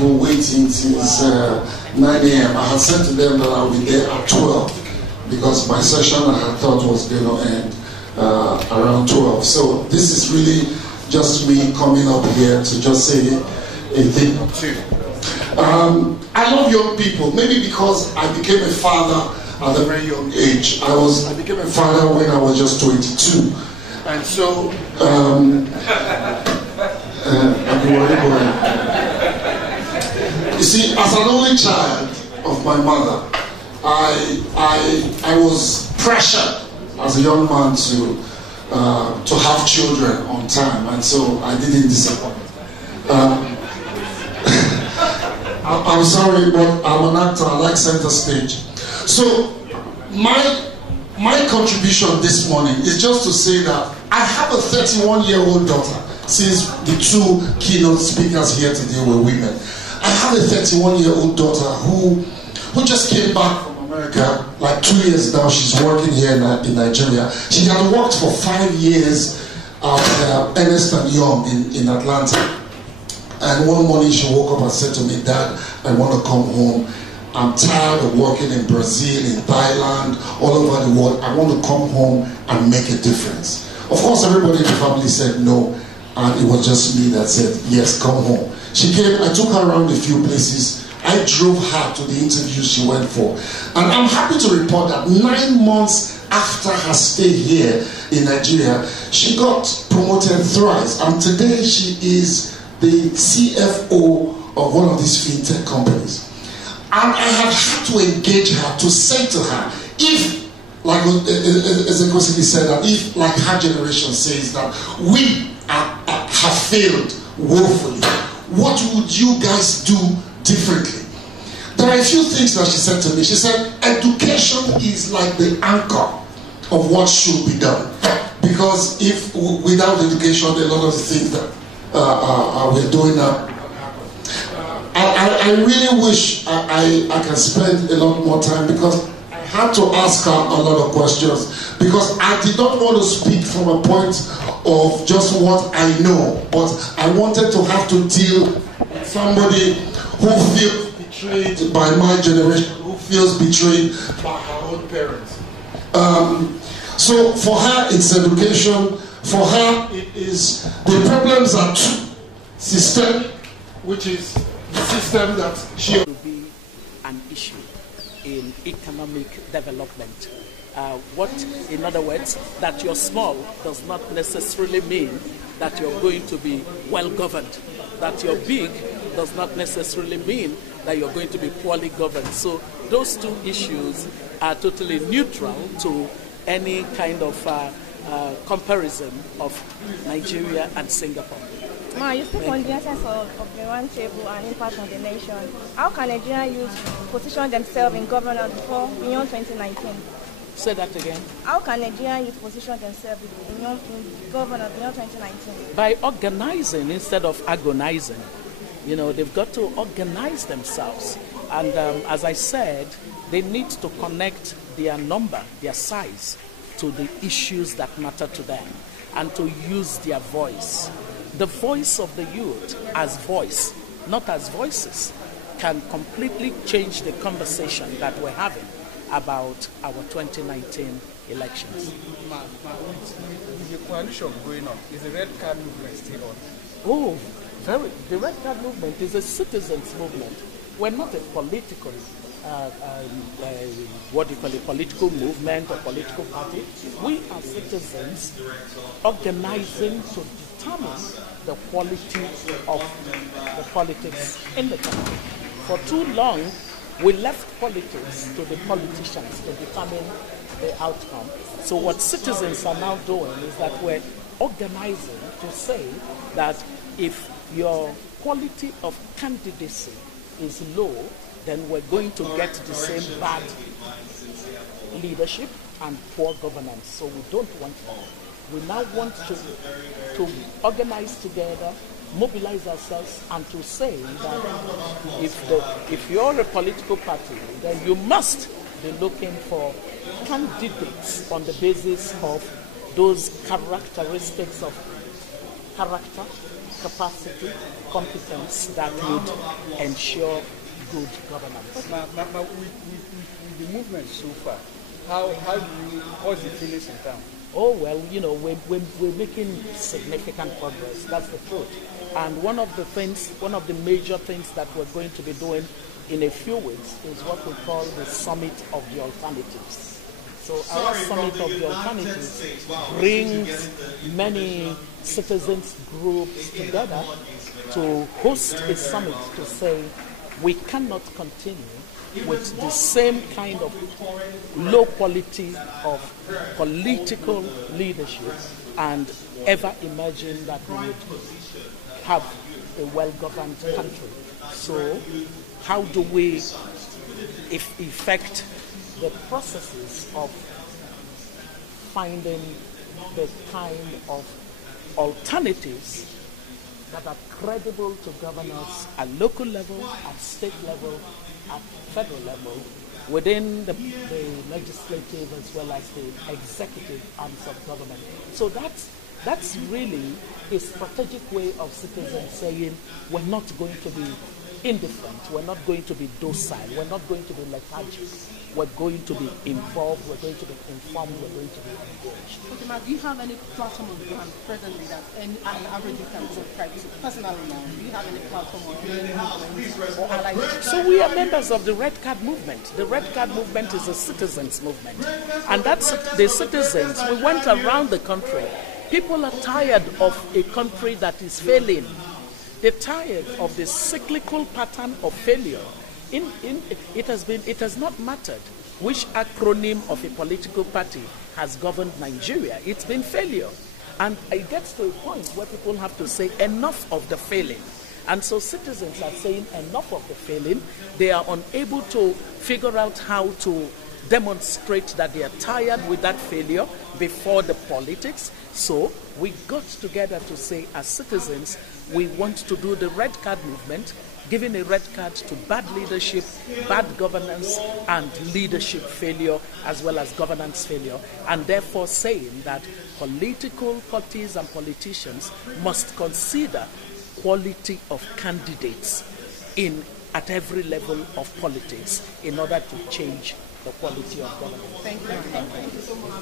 people waiting since 9 a.m. I had said to them that I'll be there at 12 because my session I thought was going to end around 12. So this is really just me coming up here to just say a thing or two. I love young people, maybe because I became a father at a very young age. I became a father when I was just 22. And so, you see, as an only child of my mother, I was pressured as a young man to have children on time, and so I didn't disappoint. I'm sorry, but I'm an actor. I like center stage. So my contribution this morning is just to say that I have a 31-year-old daughter. Since the two keynote speakers here today were women, I have a 31-year-old daughter who just came back from America like 2 years now. She's working here in Nigeria. She had worked for 5 years at Ernst & Young in Atlanta. And one morning she woke up and said to me, "Dad, I want to come home. I'm tired of working in Brazil, in Thailand, all over the world. I want to come home and make a difference." Of course, everybody in the family said no, and it was just me that said, "Yes, come home." She came, I took her around a few places. I drove her to the interview she went for. And I'm happy to report that 9 months after her stay here in Nigeria, she got promoted thrice. And today she is the CFO of one of these fintech companies. And I have had to engage her to say to her, if, like Ezekosiki said, that if, like her generation says, that we have failed woefully, what would you guys do differently? There are a few things that she said to me. She said, education is like the anchor of what should be done. Because if without education, a lot of the things that we're doing now, I really wish I can spend a lot more time, because I had to ask her a lot of questions, because I did not want to speak from a point of just what I know, but I wanted to have to deal with somebody who feels betrayed by my generation, who feels betrayed by her own parents. So for her, it's education. For her, it is, the problems are two. Systemic, which is the system that she will be an issue in economic development. In other words, that you're small does not necessarily mean that you're going to be well governed. That you're big does not necessarily mean that you're going to be poorly governed. So those two issues are totally neutral to any kind of comparison of Nigeria and Singapore. Ma, you speak on the essence of the roundtable and impact on the nation. How can Nigeria use position themselves in governance beyond 2019? Say that again. How can Nigeria use position themselves in governance beyond 2019? By organizing instead of agonizing. You know, they've got to organize themselves. And as I said, they need to connect their number, their size, to the issues that matter to them, and to use their voice. The voice of the youth as voice, not as voices, can completely change the conversation that we're having about our 2019 elections. With the coalition going on, is the red card movement still on? Oh, the red card movement is a citizens' movement. We're not a political political movement or political party. We are citizens organizing to determine the quality of the politics in the country. For too long, we left politics to the politicians to determine the outcome. So what citizens are now doing is that we're organizing to say that if your quality of candidacy is low, then we're going to get the same bad leadership and poor governance. So we don't want that. We now want to organize together, mobilize ourselves, and to say that if you're a political party, then you must be looking for candidates on the basis of those characteristics of character, capacity, competence that would ensure good governance. But with the movement so far, what's the feelings in town? Oh, well, we're making significant progress. That's the truth. And one of the major things that we're going to be doing in a few weeks is what we call the Summit of the Alternatives. So our Summit of the Alternatives brings many citizens groups together to host a summit to say we cannot continue with the same kind of low quality of political leadership and ever imagine that we would have a well-governed country. So how do we effect the processes of finding the kind of alternatives that are credible to governors at local level, at state level, at federal level, within the legislative as well as the executive arms of government. So that's really a strategic way of citizens saying we're not going to be indifferent, we're not going to be docile, we're not going to be lethargic, we're going to be involved, we're going to be informed, we're going to be engaged. Okay, Ma, do you have any platform on ground presently that an average can subscribe to? Personally now, do you have any platform or any movement or allies? So we are members of the Red Card Movement. The Red Card Movement is a citizens movement. And that's the citizens. We went around the country. People are tired of a country that is failing. They're tired of the cyclical pattern of failure. It has not mattered which acronym of a political party has governed Nigeria. It's been failure. And it gets to a point where people have to say enough of the failing. And so citizens are saying enough of the failing. They are unable to figure out how to demonstrate that they are tired with that failure before the politics. So we got together to say, as citizens, we want to do the Red Card movement, giving a red card to bad leadership, bad governance, and leadership failure, as well as governance failure, and therefore saying that political parties and politicians must consider quality of candidates at every level of politics in order to change the quality of government. Thank you so much.